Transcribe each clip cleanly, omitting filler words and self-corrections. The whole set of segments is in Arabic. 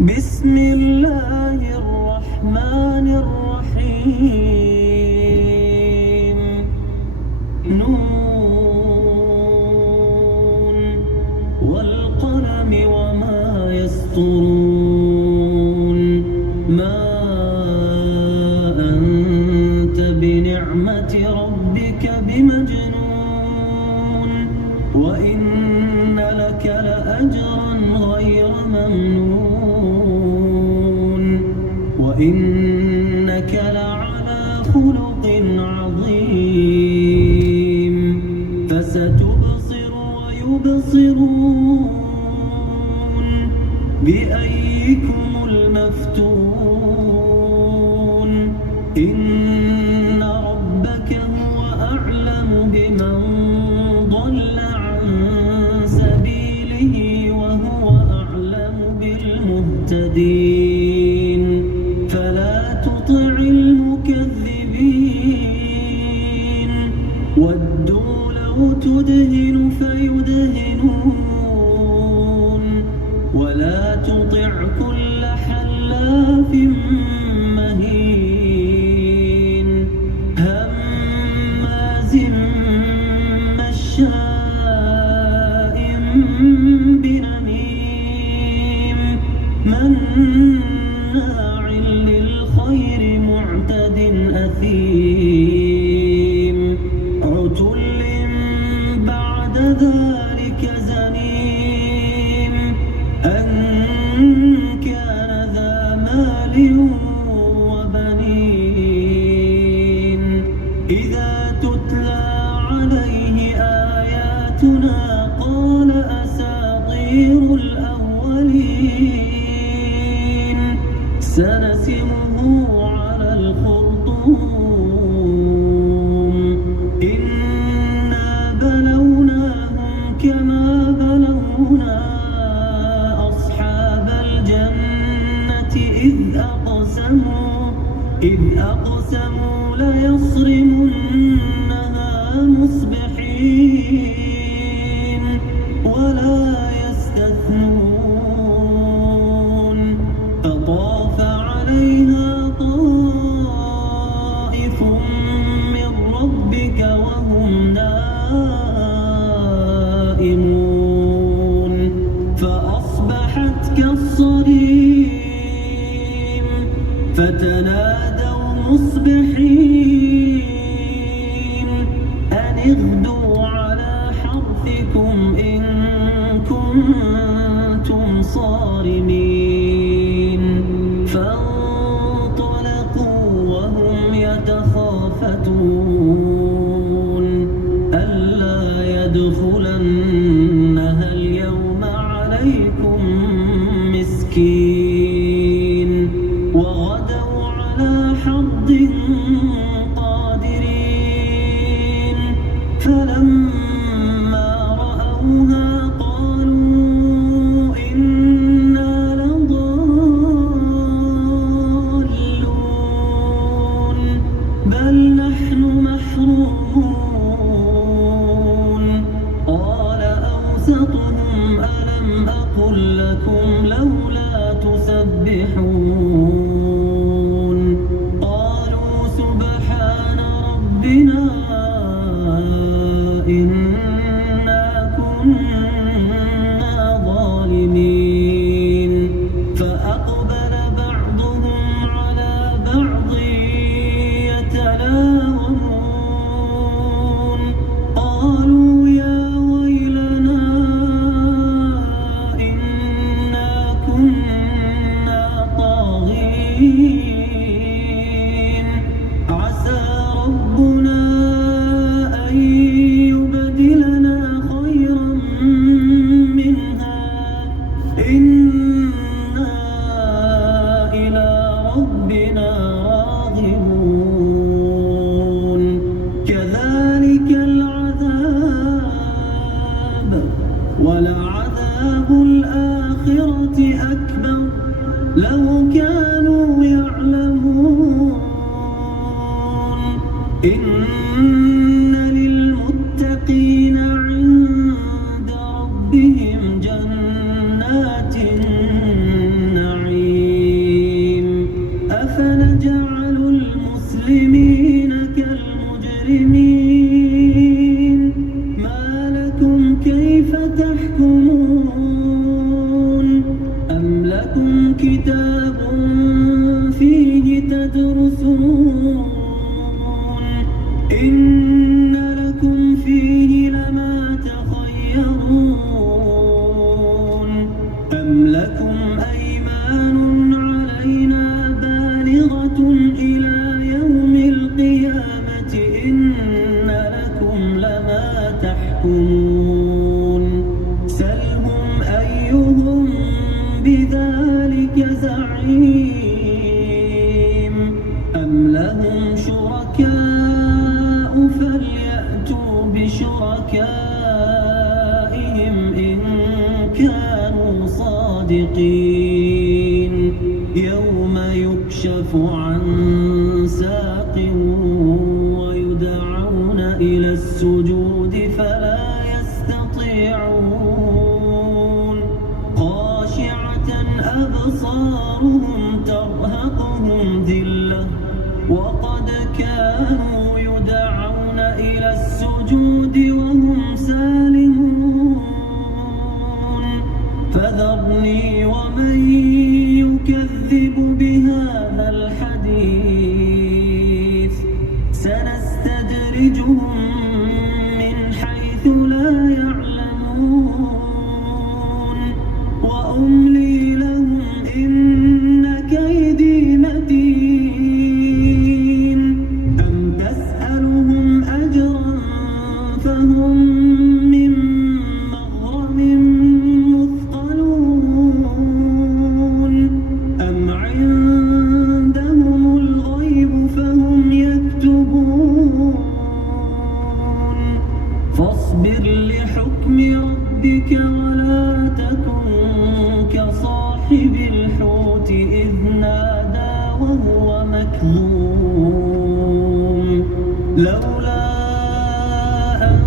بسم الله الرحمن الرحيم نون والقلم وما يسطرون ما أنت بنعمة ربك بمجنون وإن لك لأجرا غير ممنون وإنك لعلى خلق عظيم فستبصر ويبصرون بأيكم المفتون إن ربك هو أعلم بمن ضل عن سبيله وهو أعلم بالمهتدين فلا تطع المكذبين ودوا لو تدهن فيدهنون ولا تطع كل حلاف مهين هماز مشاء بنميم مناع للخير معتد أثيم عتل بعد ذلك زنيم أن كان ذا مال وبنين إذا تتلى عليه آياتنا قال أساطير الأولين سنسمه على الخرطوم إنا بلوناهم كما بلونا أصحاب الجنة إذ أقسموا ليصرمنها مصبحين ولا يستثنون فطاف عليها طائف من ربك وهم نائمون فأصبحت كالصريم فتنادوا مصبحين أن اغدوا على حرثكم إن كنتم صارمين فانطلقوا وهم يتخافتون ألا يدخلنها اليوم عليكم مسكين وغدوا على حرد قادرين فلما رأوها قالوا إنا لضالون بل نحن محرومون قال أوسطهم ألم أقل لكم لولا تسبحون قالوا سبحان ربنا إنا كنا ظالمين فأقبل بعضهم على بعض يتلاومون قالوا يا ويلنا إنا كنا طاغين عسى ربنا أن يبدلنا خيرا منها إنا إلى ربنا راغبون كذلك العذاب ولعذاب الآخرة أكبر لو كانوا يعلمون إن للمتقين عند ربهم جنات النعيم كتاب فيه تدرسون إن لكم فيه لما تخيرون أم لكم أيمان علينا بالغة إلى يوم القيامة إن لكم لما تحكمون سلهم أيهم بذلك زعيم أم لهم شركاء فليأتوا بشركائهم إن كانوا صادقين يوم يكشف عن ساق ويدعون إلى السجود فلا يستطيعون خاشعة أبصارهم ترهقهم ذلة وقد كانوا يدعون إلى السجود وهم سالمون فذرني ومن يكذب بهذا الحديث سنستدرجهم من حيث لا يعلمون وأملي لهم إن كيدي متين أم تسألهم أجرا فهم من مغرم مثقلون أم عندهم الغيب فهم يكتبون فاصبر لحكم ربك ولا تكن كصاحب الحوت إذ نادى وهو مكظوم لولا أن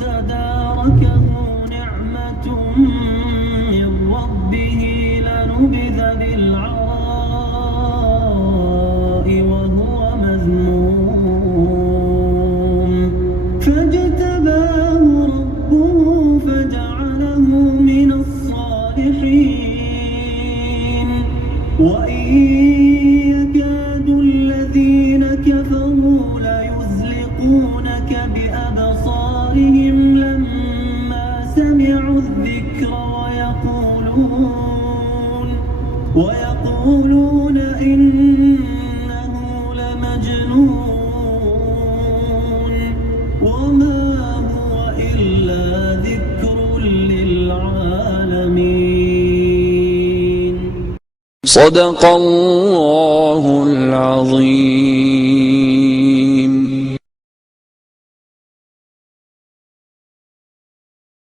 تداركه نعمة من ربه لنبذ بالعراء وهو مذموم فاجتباه ربه فجعله من الصالحين وإن يكاد الذين كفروا ليزلقونك بأبصارهم لما سمعوا الذكر ويقولون إنه لمجنون وما هو إلا ذكر للعالمين. صدق الله العظيم.